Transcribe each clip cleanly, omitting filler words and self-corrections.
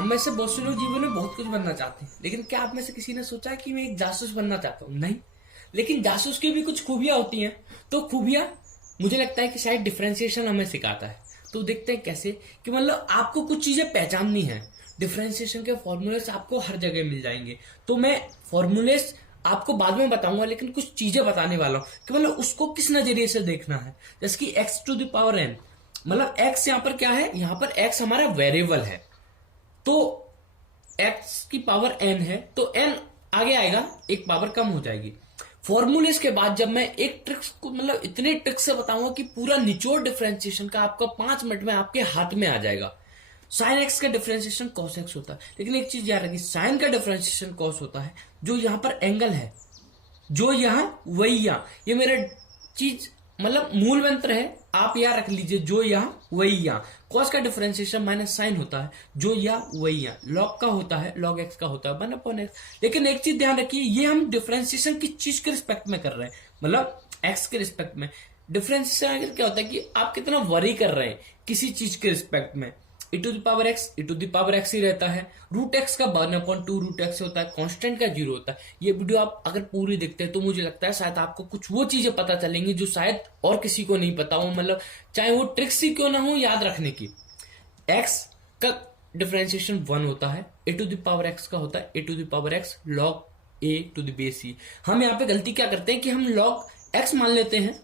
हम में से बहुत से लोग जीवन में बहुत कुछ बनना चाहते हैं, लेकिन क्या आप में से किसी ने सोचा है कि मैं एक जासूस बनना चाहता हूँ? नहीं। लेकिन जासूस की भी कुछ खूबियां होती हैं। तो खूबियां मुझे लगता है कि शायद डिफरेंशिएशन हमें सिखाता है। तो देखते हैं कैसे, कि मतलब आपको कुछ चीजें पहचाननी है। डिफरेंशिएशन के फॉर्मूलेस आपको हर जगह मिल जाएंगे। तो मैं फॉर्मूलेस आपको बाद में बताऊंगा, लेकिन कुछ चीजें बताने वाला हूं कि मतलब उसको किस नजरिए से देखना है। जैसे कि X to the power N, मतलब एक्स यहां पर क्या है, यहां पर एक्स हमारा वेरिएबल है। तो x की पावर n है, तो n आगे आएगा, एक पावर कम हो जाएगी। फॉर्मूले के बाद जब मैं एक ट्रिक्स को मतलब इतने ट्रिक्स से बताऊंगा कि पूरा निचोड़ डिफरेंशिएशन का आपका 5 मिनट में आपके हाथ में आ जाएगा। साइन एक्स का डिफरेंशिएशन कॉस एक्स होता है, लेकिन एक चीज याद रखिए, साइन का डिफरेंशिएशन कॉस होता है। जो यहां पर एंगल है, जो यहां वही यहां, ये मेरा चीज मतलब मूल मंत्र है, आप याद रख लीजिए। जो यहां वही यहां, कॉस का डिफरेंशिएशन माइनस साइन होता है, जो यहां वही यहां, लॉग का होता है, लॉग एक्स का होता है 1/x। लेकिन एक चीज ध्यान रखिए, ये हम डिफरेंशिएशन किस चीज के रिस्पेक्ट में कर रहे हैं, मतलब एक्स के रिस्पेक्ट में। डिफरेंशिएशन अगर क्या होता है कि आप कितना वरी कर रहे हैं किसी चीज के रिस्पेक्ट में। e to the power X, e to the power X ही रहता है। रूट एक्स का 1/2 रूट एक्स होता है, कांस्टेंट का 0 होता है। ये वीडियो आप अगर पूरी देखते हैं तो मुझे लगता है शायद आपको कुछ वो चीजें पता चलेंगी जो शायद और किसी को नहीं पता हो, मतलब चाहे वो ट्रिक्स ही क्यों ना हो याद रखने की। एक्स का डिफरेंशिएशन 1 होता है, A to the power X का होता है A to the power X log A to the base E. हम यहाँ पे गलती क्या करते हैं कि हम लॉग एक्स मान लेते हैं।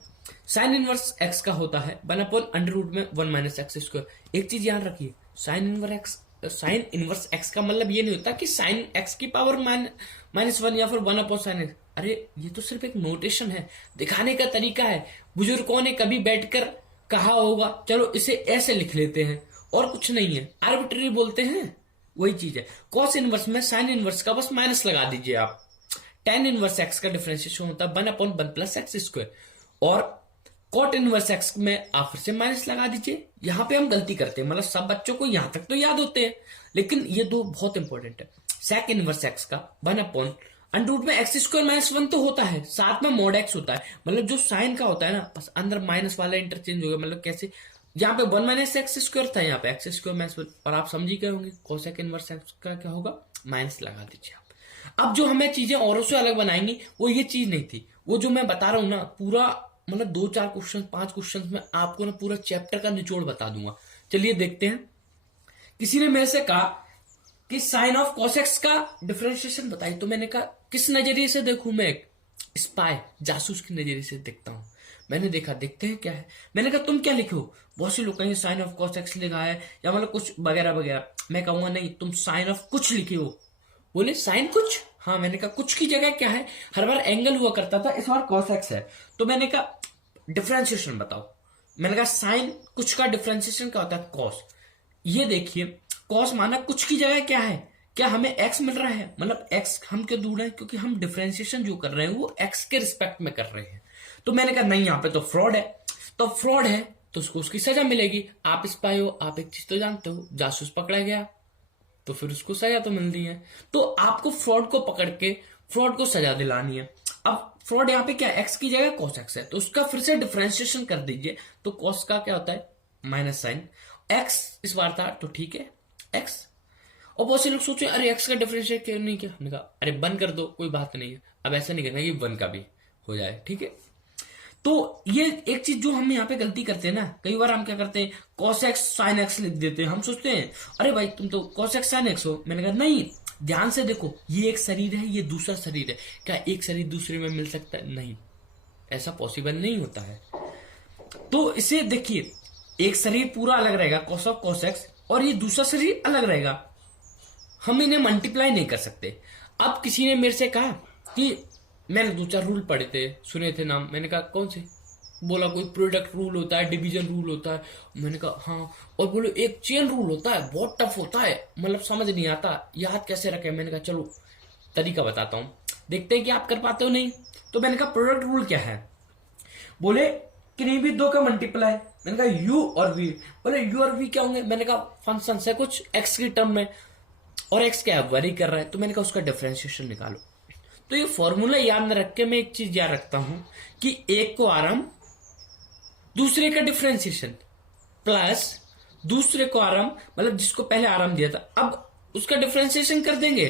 साइन इनवर्स एक्स का होता है 1/√1 में 1 - एक्स स्क्वायर। एक चीज याद रखिए, साइन इनवर्स एक्स का मतलब ये नहीं होता कि साइन एक्स की पावर -1 या फिर 1/sin x। अरे ये तो सिर्फ एक नोटेशन है, दिखाने का तरीका है। बुजुर्गों ने कभी बैठकर कहा होगा, चलो इसे ऐसे लिख लेते हैं, और कुछ नहीं है, आर्बिट्ररी बोलते हैं, वही चीज है। कॉस इनवर्स में साइन इनवर्स का बस माइनस लगा दीजिए आप। टेन इनवर्स एक्स का डिफरेंशिएशन होता है 1/1 + x²। और कॉट इनवर्स एक्स में आप फिर से माइनस लगा दीजिए। यहां पे हम गलती करते हैं, मतलब सब बच्चों को यहां तक तो याद होते हैं, लेकिन ये दो बहुत इंपॉर्टेंट है। सेक इनवर्स एक्स का 1/√में x² - 1 तो होता है, साथ में mod x होता है। मतलब जो साइन का होता है ना, बस अंदर माइनस वाला इंटरचेंज हो गया। मतलब कैसे, यहाँ पे 1 - x² था, यहाँ पे x² - 1, और आप समझ ही गए होंगे कोसेक इनवर्स एक्स का क्या होगा, माइनस लगा दीजिए आप। अब जो हमें चीजें औरों से अलग बनाएंगी वो ये चीज नहीं थी। वो जो मैं बता रहा हूं ना, पूरा मतलब 2-4 क्वेश्चन 5 क्वेश्चन में आपको ना पूरा चैप्टर का निचोड़ बता दूंगा। चलिए देखते हैं। किसी ने मेरे से कहा कि साइन ऑफ कॉसेक्स का डिफरेंशिएशन बताइए, तो मैंने कहा किस नजरिए से देखूं मैं, एक स्पाई जासूस की नजरिए से देखता हूं। मैंने देखा, देखते हैं क्या है। मैंने कहा तुम क्या लिखो, बहुत से लोग कहेंगे साइन ऑफ कॉसेक्स लिखा है या मतलब कुछ वगैरह वगैरह। मैं कहूंगा नहीं, तुम साइन ऑफ कुछ लिखे हो। बोले साइन कुछ, हाँ। मैंने कहा कुछ की जगह क्या है, हर बार एंगल हुआ करता था, इस बार कॉस एक्स है। तो मैंने कहा डिफरेंशिएशन बताओ। मैंने कहा साइन कुछ का डिफरेंशिएशन क्या होता है, कॉस। ये देखिए, कॉस माना कुछ की जगह क्या है, क्या हमें एक्स मिल रहा है, मतलब एक्स हम क्यों ढूंढ रहे हैं, क्योंकि हम डिफरेंशिएशन जो कर रहे हैं वो एक्स के रिस्पेक्ट में कर रहे हैं। तो मैंने कहा नहीं, यहां पे तो फ्रॉड है। तो फ्रॉड है तो उसको उसकी सजा मिलेगी। आप स्पाई हो, आप एक चीज तो जानते हो, जासूस पकड़ा गया तो फिर उसको सजा तो मिलनी है। तो आपको फ्रॉड को पकड़ के फ्रॉड को सजा दिलानी है। अब फ्रॉड यहाँ पे क्या, एक्स की जगह कॉस एक्स है, तो उसका फिर से डिफरेंशिएशन कर दीजिए। तो कॉस का क्या होता है, माइनस साइन एक्स इस बार था, तो ठीक है एक्स। और बहुत से लोग सोचे अरे एक्स का डिफरेंशिएट क्यों नहीं किया, हमने कहा अरे वन कर दो, कोई बात नहीं है। अब ऐसा नहीं करना कि वन का भी हो जाए, ठीक है। तो ये एक चीज जो हम यहाँ पे गलती करते हैं ना, कई बार हम क्या करते हैं, कॉस एक्स साइन एक्स लिख देते हैं। हम सोचते हैं अरे भाई तुम तो कॉस एक्स साइन एक्स हो। मैंने कहा नहीं, ध्यान से देखो, ये एक शरीर है, ये दूसरा शरीर है। क्या एक शरीर दूसरे में मिल सकता है, नहीं, ऐसा पॉसिबल नहीं होता है। तो इसे देखिए, एक शरीर पूरा अलग रहेगा कॉस ऑफ कॉस एक्स, और ये दूसरा शरीर अलग रहेगा, हम इन्हें मल्टीप्लाई नहीं कर सकते। अब किसी ने मेरे से कहा कि मैंने 2-4 रूल पढ़े थे, सुने थे नाम। मैंने कहा कौन से, बोला कोई प्रोडक्ट रूल होता है, डिवीजन रूल होता है। मैंने कहा हाँ, और बोलो एक चेन रूल होता है, बहुत टफ होता है, मतलब समझ नहीं आता याद कैसे रखे। मैंने कहा चलो तरीका बताता हूँ, देखते हैं कि आप कर पाते हो नहीं। तो मैंने कहा प्रोडक्ट रूल क्या है, बोले किन्हीं भी दो का मल्टीप्लाई। मैंने कहा यू और वी। बोले यू और वी क्या होंगे, मैंने कहा फंक्शन है कुछ एक्स की टर्म में, और एक्स क्या है, वरी कर रहा है। तो मैंने कहा उसका डिफरेंशिएशन निकालो। तो ये फॉर्मूला याद न रख के मैं एक चीज याद रखता हूं कि एक को आराम, दूसरे का डिफरेंशिएशन, प्लस दूसरे को आराम, मतलब जिसको पहले आराम दिया था अब उसका डिफरेंशिएशन कर देंगे,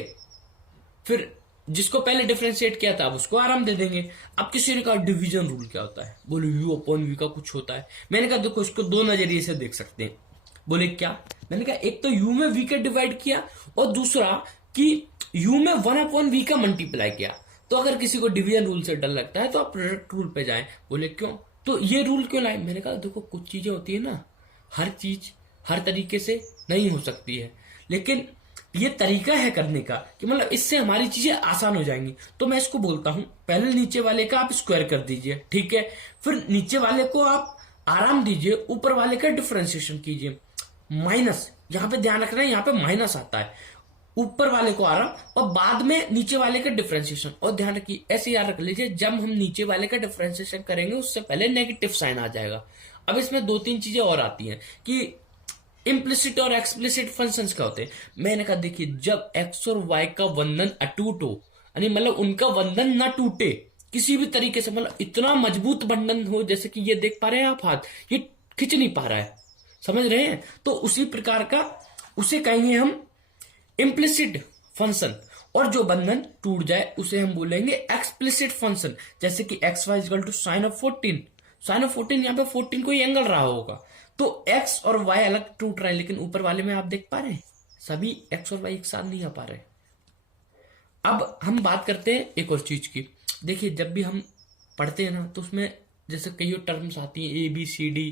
फिर जिसको पहले डिफरेंशिएट किया था अब उसको आराम दे देंगे। अब किसी ने कहा डिवीजन रूल क्या होता है, बोले यू अपॉन वी का कुछ होता है। मैंने कहा देखो इसको दो नजरिए से देख सकते हैं। बोले क्या? मैंने कहा एक तो यू में वी का डिवाइड किया और दूसरा कि यू में वन अपॉन वी का मल्टीप्लाई किया। तो अगर किसी को डिवीजन रूल से डर लगता है तो आप प्रोडक्ट रूल पे जाएं। बोले क्यों? तो ये रूल क्यों लाए? मैंने कहा देखो कुछ चीजें होती है ना, हर चीज हर तरीके से नहीं हो सकती है, लेकिन ये तरीका है करने का कि मतलब इससे हमारी चीजें आसान हो जाएंगी। तो मैं इसको बोलता हूं पहले नीचे वाले का आप स्क्वायर कर दीजिए, ठीक है, फिर नीचे वाले को आप आराम दीजिए, ऊपर वाले का डिफरेंशिएशन कीजिए। माइनस, यहां पे ध्यान रखना है, यहां पे माइनस आता है, ऊपर वाले को आराम और बाद में नीचे वाले का डिफरेंशिएशन। और ध्यान रखिए ऐसे याद रख लीजिए, जब हम नीचे वाले का डिफरेंशिएशन करेंगे उससे पहले नेगेटिव साइन आ जाएगा। अब इसमें दो तीन चीजें और आती हैं कि इम्प्लिसिट और एक्सप्लिसिट फंक्शंस क्या होते हैं। मैंने कहा देखिए जब एक्स और वाई का बंधन अटूट हो, यानी मतलब उनका बंधन ना टूटे किसी भी तरीके से, मतलब इतना मजबूत बंधन हो जैसे कि ये देख पा रहे हैं आप, हाथ ये खिंच नहीं पा रहा है, समझ रहे हैं, तो उसी प्रकार का उसे कहेंगे हम इम्प्लिसिट फंक्शन। और जो बंधन टूट जाए उसे हम बोलेंगे एक्सप्लिसिट फंक्शन। जैसे कि X Y equal to sine of 14, sine of 14, यहाँ पे 14 कोई एंगल रहा होगा, तो एक्स और वाई अलग टूट रहे हैं, लेकिन ऊपर वाले में आप देख पा रहे हैं सभी एक्स और वाई एक साथ नहीं आ पा रहे। अब हम बात करते हैं एक और चीज की। देखिए जब भी हम पढ़ते हैं ना तो उसमें जैसे कई टर्म्स आती हैं ABCD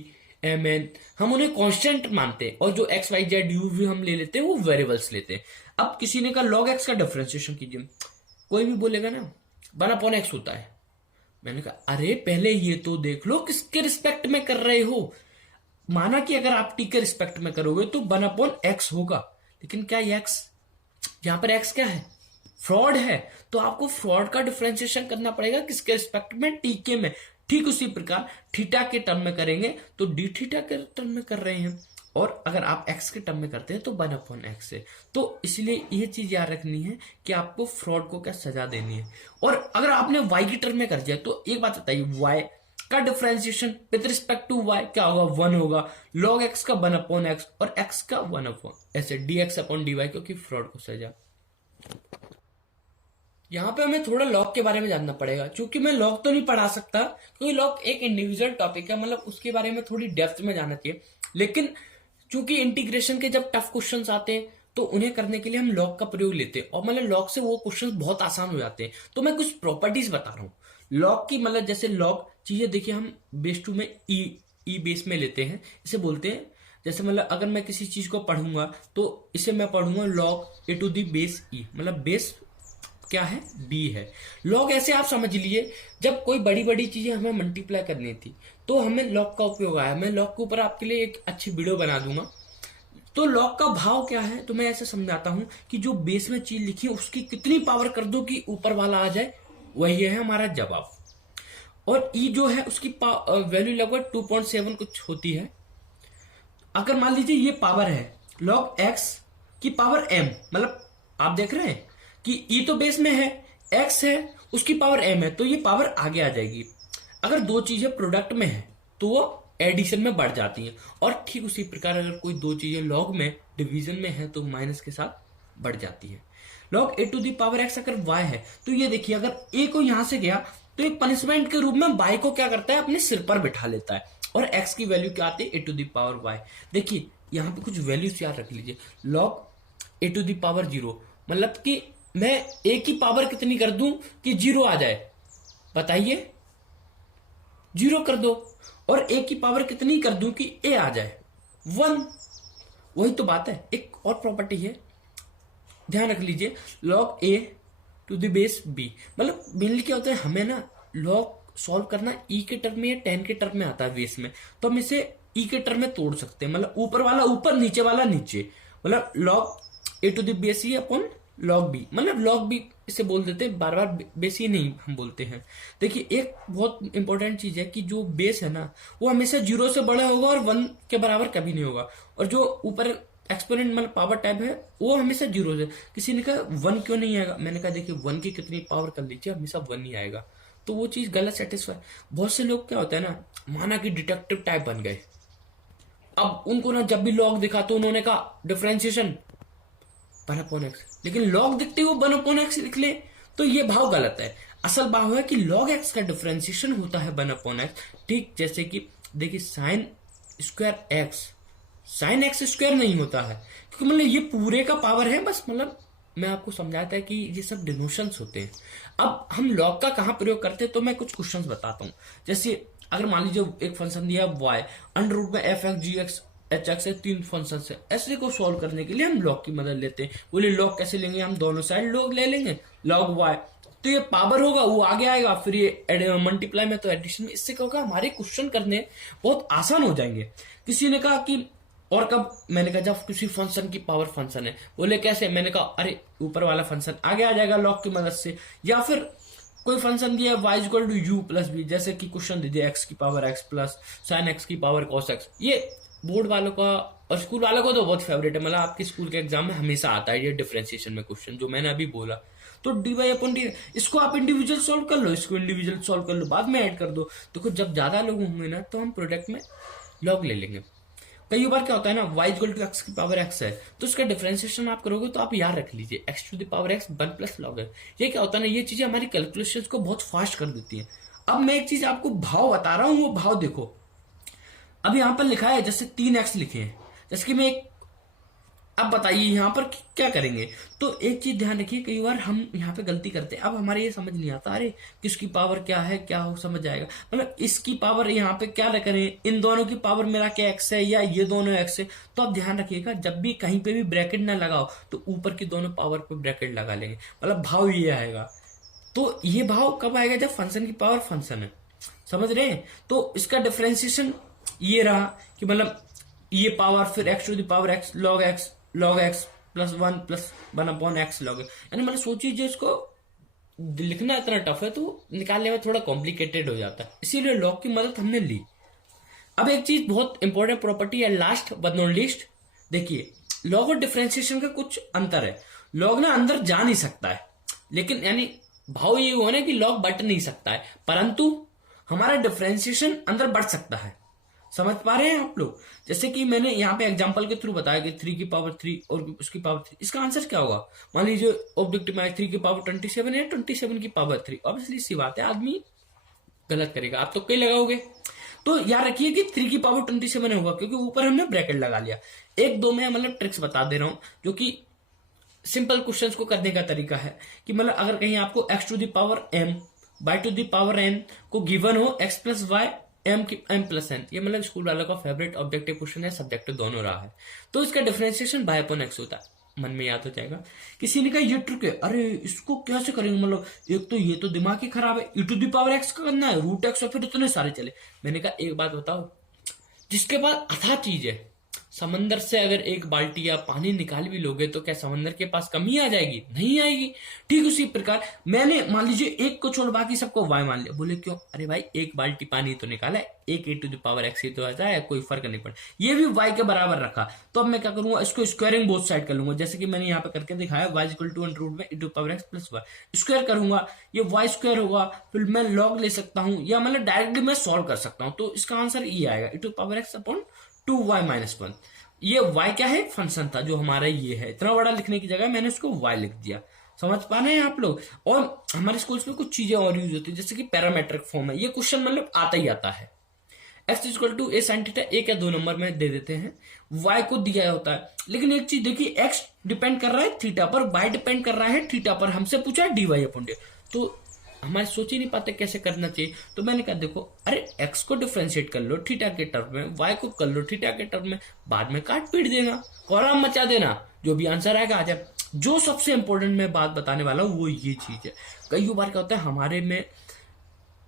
MN, हम उन्हें कांस्टेंट मानते हैं, और जो एक्स वाई जेड यू भी हम ले लेते हैं वो वेरिएबल्स लेते हैं। अब किसी ने कहा लॉग एक्स का डिफरेंशिएशन कीजिए, कोई भी बोलेगा ना 1/x होता है। मैंने कहा अरे पहले ये तो देख लो किसके रिस्पेक्ट में कर रहे हो। माना कि अगर आप टी के रिस्पेक्ट में करोगे तो 1/x होगा, लेकिन क्या ये x, यहां पर x क्या है, फ्रॉड है, तो आपको फ्रॉड का डिफरेंशिएशन करना पड़ेगा किसके रिस्पेक्ट में, टी के में। ठीक उसी प्रकार थीटा के टर्म में करेंगे तो डी थीटा के टर्म में कर रहे हैं, और अगर आप x के टर्म में करते हैं तो 1/x है। तो इसलिए ये चीज याद रखनी है कि आपको फ्रॉड को क्या सजा देनी है। और अगर आपने y के टर्म में कर दिया तो एक बात बताइए, y का differentiation with respect to y क्या होगा, 1 होगा, log x का 1/x और x का 1/, ऐसे dx/dy, क्योंकि फ्रॉड को सजा। यहाँ पे हमें थोड़ा लॉग के बारे में जानना पड़ेगा, क्योंकि मैं लॉग तो नहीं पढ़ा सकता क्योंकि लॉग एक इंडिविजुअल टॉपिक है, मतलब उसके बारे में थोड़ी डेप्थ में जाना चाहिए। लेकिन चूंकि इंटीग्रेशन के जब टफ क्वेश्चंस आते हैं तो उन्हें करने के लिए हम लॉग का प्रयोग लेते हैं, और मतलब लॉग से वो क्वेश्चंस बहुत आसान हो जाते हैं। तो मैं कुछ प्रॉपर्टीज बता रहा हूँ लॉग की, मतलब जैसे लॉग चीजें देखिए हम बेस 2 में ई बेस में लेते हैं, इसे बोलते हैं। जैसे मतलब अगर मैं किसी चीज को पढ़ूंगा तो इसे मैं पढ़ूंगा log A to the base E, मतलब बेस क्या है, बी है। लॉग ऐसे आप समझ लिए जब कोई बड़ी बड़ी चीजें हमें मल्टीप्लाई करनी थी तो हमें लॉग का उपयोग आया। मैं लॉग के ऊपर आपके लिए एक अच्छी वीडियो बना दूंगा। तो लॉग का भाव क्या है, तो मैं ऐसे समझाता हूं कि जो बेस में चीज लिखी है उसकी कितनी पावर कर दो कि ऊपर वाला आ जाए, वही है हमारा जवाब। और ई जो है उसकी वैल्यू लगभग 2.7 कुछ होती है। अगर मान लीजिए ये पावर है लॉग एक्स की पावर m, मतलब आप देख रहे हैं कि ई तो बेस में है, x है, उसकी पावर m है, तो ये पावर आगे आ जाएगी। अगर दो चीजें प्रोडक्ट में है तो वो एडिशन में बढ़ जाती हैं, और ठीक उसी प्रकार अगर कोई दो चीजें लॉग में डिवीजन में है तो माइनस के साथ बढ़ जाती है। Log A to the power x अगर y है तो ये देखिए अगर a को यहां से गया तो एक पनिशमेंट के रूप में y को क्या करता है, अपने सिर पर बिठा लेता है, और x की वैल्यू क्या आती है, A to the power y। देखिए यहां पे कुछ वैल्यूज याद रख लीजिए, log A to the power 0, मतलब कि मैं a की पावर कितनी कर दूं कि 0 आ जाए, बताइए, 0 कर दो, और a की पावर कितनी कर दूं कि a आ जाए, 1। वही तो बात है। एक और प्रॉपर्टी है, ध्यान रख लीजिए, log a to the base b, मतलब मेनली क्या होता है, हमें ना लॉग सॉल्व करना e के टर्म में या 10 के टर्म में आता है बेस में, तो हम इसे e के टर्म में तोड़ सकते हैं, मतलब ऊपर वाला ऊपर नीचे वाला नीचे, मतलब log a to the base e upon log B, मतलब लॉग बी इसे बोल देते हैं, बार बार बेस ही नहीं हम बोलते हैं। देखिए एक बहुत इंपॉर्टेंट चीज है कि जो बेस है ना वो हमेशा 0 से बड़ा होगा और 1 के बराबर कभी नहीं होगा, और जो ऊपर एक्सपोनेंट मतलब पावर टाइप है वो हमेशा 0 से। किसी ने कहा 1 क्यों नहीं आएगा, मैंने कहा देखिए 1 की कितनी पावर कर लीजिए हमेशा 1 ही आएगा, तो वो चीज गलत सेटिस्फाई। बहुत से लोग क्या होता है ना, माना कि डिटेक्टिव टाइप बन गए, अब उनको ना जब भी लॉग दिखा तो उन्होंने कहा डिफरेंशिएशन वन अपॉन एक्स, लेकिन लॉग दिखते हुए वन अपॉन एक्स लिख ले तो ये भाव गलत है। असल भाव है कि लॉग एक्स का डिफरेंशिएशन होता है वन अपॉन एक्स। ठीक जैसे कि देखिए sine square x sine x square नहीं होता है, क्योंकि मतलब ये पूरे का पावर है, बस मतलब मैं आपको समझाता है कि ये सब डिनोशंस होते हैं। अब हम लॉग का कहाँ प्रयोग करते हैं, तो मैं कुछ क्वेश्चंस बताता हूँ। जैसे अगर मान लीजिए एक फंक्शन दिया वाई, अंडर रूट में एफ एक्स जी एक्स एच एक्स है, 3 फंक्शन है, ऐसे को सॉल्व करने के लिए हम लॉग की मदद लेते हैं। बोले लॉग कैसे लेंगे, हम दोनों साइड लॉग ले लेंगे, लॉग वाई तो ये पावर होगा वो आगे आएगा, फिर ये मल्टीप्लाई में तो एडिशन में। इससे क्या होगा, हमारे क्वेश्चन करने बहुत आसान हो जाएंगे। किसी ने कहा कि और कब, मैंने कहा जब किसी फंक्शन की पावर फंक्शन है। बोले कैसे, मैंने कहा अरे ऊपर वाला फंक्शन आगे आ जाएगा लॉग की मदद से। या फिर कोई फंक्शन दिया y equal to U plus B, जैसे कि क्वेश्चन दे दिया x की power x plus sine x की पावर cos x। ये बोर्ड वालों का और स्कूल वालों को तो बहुत फेवरेट है, मतलब आपके स्कूल के एग्जाम में हमेशा आता है ये डिफरेंशिएशन में क्वेश्चन जो मैंने अभी बोला। तो डी वाई अपॉन डी, इसको आप इंडिविजुअल सॉल्व कर लो, इसको इंडिविजुअल सॉल्व कर लो, बाद में ऐड कर दो। देखो जब ज्यादा लोग होंगे ना तो हम प्रोडक्ट में लॉग ले लेंगे। कई बार क्या होता है ना, y इक्वल टू एक्स की पावर x है तो उसका डिफरेंशिएशन आप करोगे तो आप याद रख लीजिए x to the power x 1 plus log है। ये क्या होता है ना, ये चीजें हमारी कैलकुलेशन को बहुत फास्ट कर देती है। अब मैं एक चीज आपको भाव बता रहा हूं, वो भाव देखो। अब यहाँ पर लिखा है जैसे 3x लिखे हैं, जैसे कि मैं एक, अब बताइए यहाँ पर क्या करेंगे। तो एक चीज ध्यान रखिए, कई बार हम यहाँ पे गलती करते हैं। अब हमारे ये समझ नहीं आता, अरे किसकी पावर क्या है, क्या हो समझ जाएगा, मतलब इसकी पावर यहाँ पे क्या करें, इन दोनों की पावर मेरा क्या x है या ये दोनों x है। तो आप ध्यान रखिएगा जब भी कहीं पे भी ब्रैकेट ना लगाओ तो ऊपर की दोनों पावर पे ब्रैकेट लगा लेंगे, मतलब भाव ये आएगा। तो ये भाव कब आएगा, जब फंक्शन की पावर फंक्शन है, समझ रहे हैं। तो इसका डिफरेंशिएशन ये रहा कि मतलब ये पावर फिर x to the power x log x plus 1 upon x log, यानी मतलब सोचिए इसको लिखना इतना टफ है तो निकालने में थोड़ा कॉम्प्लिकेटेड हो जाता है, इसीलिए लॉग की मदद हमने ली। अब एक चीज बहुत इंपॉर्टेंट प्रॉपर्टी है लास्ट बट नॉट लीस्ट, देखिए लॉग और डिफरेंशिएशन का कुछ अंतर है। लॉग ना अंदर जा नहीं सकता है, लेकिन यानी भाव ये हुआ ना कि लॉग बढ़ नहीं सकता है, परंतु हमारा डिफरेंशिएशन अंदर बढ़ सकता है। समझ पा रहे हैं आप लोग। जैसे कि मैंने यहाँ पे एग्जांपल के थ्रू बताया कि 3 की पावर 3 और उसकी पावर 3, इसका आंसर क्या होगा। मान लीजिए ऑब्जेक्ट में 3 की पावर 27 है, 27 की पावर 3, ऑब्वियसली सी बात है आदमी गलत करेगा, आप तो कई लगाओगे। तो याद रखिए कि 3 की पावर 27 होगा, क्योंकि ऊपर हमने ब्रैकेट लगा लिया। एक दो मैं मतलब ट्रिक्स बता दे रहा हूँ जो कि सिंपल क्वेश्चन को करने का तरीका है कि मतलब अगर कहीं आपको x to the power m by to the power n को गिवन हो x plus Y m plus n, ये मतलब स्कूल वालों का फेवरेट ऑब्जेक्टिव क्वेश्चन है, सब्जेक्टिव दोनों रहा है। तो इसका डिफरेंशिएशन बाय अपॉन x होता है, मन में याद हो जाएगा। किसी ने कहा ये ट्रिक है, अरे इसको कैसे करेंगे, मतलब एक तो ये तो दिमाग ही खराब है, e to the power x का करना है, रूट x और फिर इतने सारे चले। मैंने कहा एक बात बताओ, जिसके पास अथाह चीज है, समंदर से अगर एक बाल्टी या पानी निकाल भी लोगे तो क्या समंदर के पास कमी आ जाएगी, नहीं आएगी। ठीक उसी प्रकार मैंने मान लीजिए एक को छोड़ बाकी सबको y मान लिया। बोले क्यों, अरे भाई एक बाल्टी पानी तो निकाला है, एक e to the power x ही तो आता है, कोई फर्क नहीं पड़ा, ये भी y के बराबर रखा। तो अब मैं क्या करूंगा, इसको स्क्वायरिंग बोथ साइड कर लूंगा, जैसे कि मैंने यहाँ पे करके दिखाया y equal to under root में e to power x plus y, square करूंगा, ये y स्क्वायर होगा, फिर मैं लॉग ले सकता हूँ या मतलब डायरेक्टली मैं सॉल्व कर सकता हूँ। तो इसका आंसर ये आएगा e to power x upon 2y minus 1। ये y क्या है, फंक्शन था जो हमारा ये है, इतना बड़ा लिखने की जगह मैंने उसको y लिख दिया। समझ पा रहे हैं आप लोग। और हमारे स्कूल्स में कुछ चीजें और यूज होती है, जैसे कि पैरामेट्रिक फॉर्म है, ये क्वेश्चन मतलब आता ही आता है। x equal to a sin theta, एक या दो नंबर में दे देते हैं, y को दिया होता है। लेकिन एक चीज देखिए, x डिपेंड कर रहा है थीटा पर, y डिपेंड कर रहा है थीटा पर, हमसे पूछा है dy अपॉन dy। तो हमारे सोच ही नहीं पाते कैसे करना चाहिए। तो मैंने कहा देखो, अरे x को डिफरेंशिएट कर लो थीटा के टर्म में, y को कर लो थीटा के टर्म में, बाद में काट पीट देना, कोराम मचा देना, जो भी आंसर आएगा आ जाए। जो सबसे इंपॉर्टेंट मैं बात बताने वाला हूँ वो ये चीज है। कई बार क्या होता है हमारे में,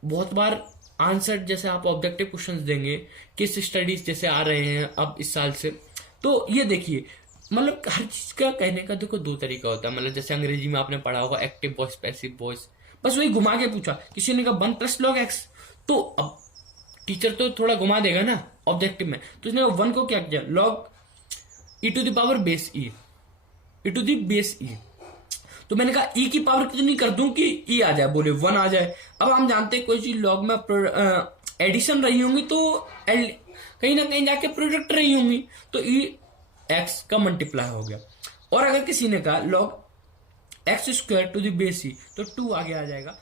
बहुत बार आंसर जैसे आप ऑब्जेक्टिव क्वेश्चंस देंगे, केस स्टडीज जैसे आ रहे हैं अब इस साल से, तो ये देखिए मतलब हर चीज का कहने का देखो दो तरीका होता है। मतलब जैसे अंग्रेजी में आपने पढ़ा होगा एक्टिव वॉइस पैसिव वॉइस, बस वही घुमा के पूछा, किसी ने कहा 1 प्लस लॉग एक्स, तो अब टीचर तो थोड़ा घुमा देगा ना ऑब्जेक्टिव में, तो इसने 1 को क्या किया, log E to the power base E, E to the base E. तो मैंने कहा ई की पावर कितनी कर दूं कि ई आ जाए, बोले 1 आ जाए। अब हम जानते हैं कोई चीज लॉग में एडिशन रही होंगी तो कहीं ना कहीं जाके प्रोडक्ट रही होंगी, तो ई एक्स का मल्टीप्लाई हो गया। और अगर किसी ने कहा log x square to the base c, तो 2 आगे आ जाएगा